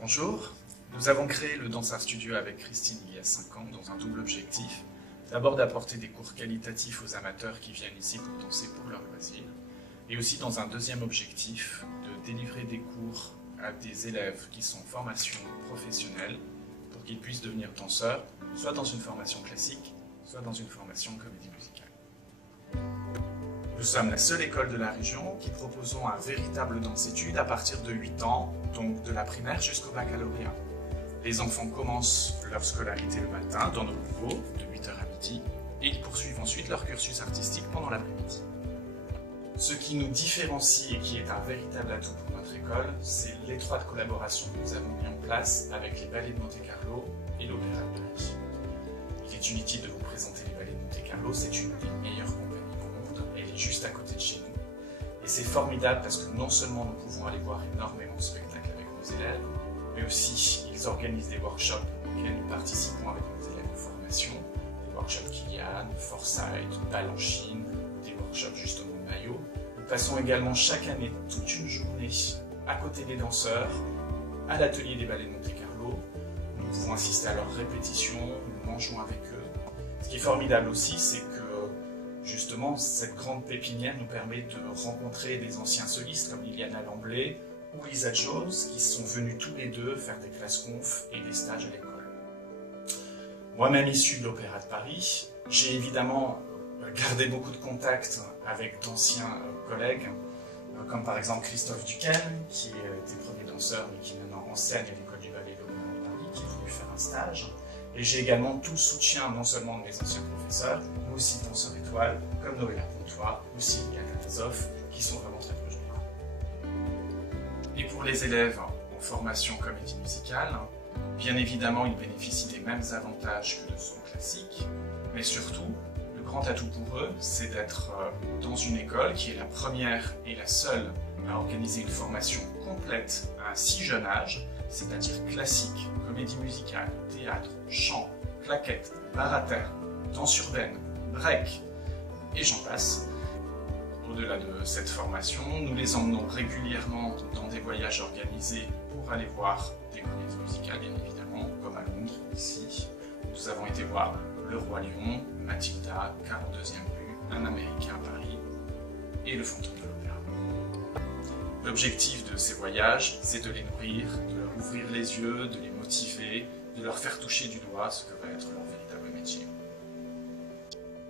Bonjour, nous avons créé le Dansa Studio avec Christine il y a 5 ans dans un double objectif. D'abord d'apporter des cours qualitatifs aux amateurs qui viennent ici pour danser pour leur loisir, et aussi dans un deuxième objectif de délivrer des cours à des élèves qui sont en formation professionnelle pour qu'ils puissent devenir danseurs, soit dans une formation classique, soit dans une formation comédie musicale. Nous sommes la seule école de la région qui proposons un véritable danse-études à partir de 8 ans, donc de la primaire jusqu'au baccalauréat. Les enfants commencent leur scolarité le matin dans nos locaux, de 8h à midi, et ils poursuivent ensuite leur cursus artistique pendant l'après-midi. Ce qui nous différencie et qui est un véritable atout pour notre école, c'est l'étroite collaboration que nous avons mis en place avec les ballets de Monte-Carlo et l'Opéra de Paris. Il est inutile de vous présenter les ballets de Monte-Carlo, c'est une des meilleures compagnies au monde, elle est juste à côté de chez nous. Et c'est formidable parce que non seulement nous pouvons aller voir énormément de spectacles avec nos élèves, mais aussi ils organisent des workshops auxquels nous participons avec nos élèves en formation, des workshops Kilian, Foresight, Bal en Chine, des workshops justement Maillot. Nous passons également chaque année toute une journée à côté des danseurs, à l'atelier des ballets de Monte-Carlo. Nous pouvons assister à leurs répétitions, nous mangeons avec eux. Ce qui est formidable aussi, c'est que justement cette grande pépinière nous permet de rencontrer des anciens solistes comme Liliana Lamblay ou Lisa Jones qui sont venus tous les deux faire des classes conf et des stages à l'école. Moi-même issu de l'Opéra de Paris, j'ai évidemment gardé beaucoup de contacts avec d'anciens collègues, comme par exemple Christophe Duquesne, qui était premier danseur mais qui maintenant enseigne à l'école du ballet de l'Opéra de Paris, qui est venu faire un stage. Et j'ai également tout le soutien non seulement de mes anciens professeurs, mais aussi danseurs étoiles comme Noëlla Pontois ou Sylvia Katasov, qui sont vraiment très proches de moi. Et pour les élèves en formation comédie musicale, bien évidemment ils bénéficient des mêmes avantages que de son classique, mais surtout, le grand atout pour eux, c'est d'être dans une école qui est la première et la seule à organiser une formation complète à un si jeune âge, c'est-à-dire classique, comédie musicale, théâtre, chant, claquettes, baratin, danse urbaine, break, et j'en passe. Au-delà de cette formation, nous les emmenons régulièrement dans des voyages organisés pour aller voir des comédies musicales, bien évidemment, comme à Londres, ici. Nous avons été voir Le Roi Lion, Mathilda, 42e rue, Un Américain à Paris et Le Fantôme de l'Opéra. L'objectif de ces voyages, c'est de les nourrir, de leur ouvrir les yeux, de les motiver, de leur faire toucher du doigt ce que va être leur véritable métier.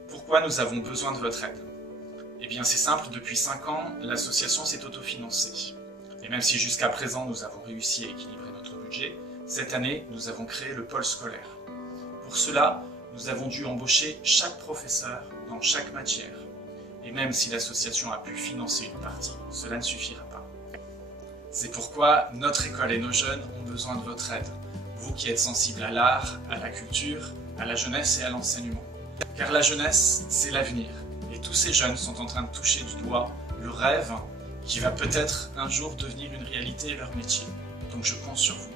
Pourquoi nous avons besoin de votre aide? Eh bien c'est simple, depuis 5 ans, l'association s'est autofinancée. Et même si jusqu'à présent nous avons réussi à équilibrer notre budget, cette année nous avons créé le pôle scolaire. Pour cela, nous avons dû embaucher chaque professeur dans chaque matière. Et même si l'association a pu financer une partie, cela ne suffira pas. C'est pourquoi notre école et nos jeunes ont besoin de votre aide, vous qui êtes sensibles à l'art, à la culture, à la jeunesse et à l'enseignement. Car la jeunesse, c'est l'avenir, et tous ces jeunes sont en train de toucher du doigt le rêve qui va peut-être un jour devenir une réalité et leur métier. Donc je compte sur vous.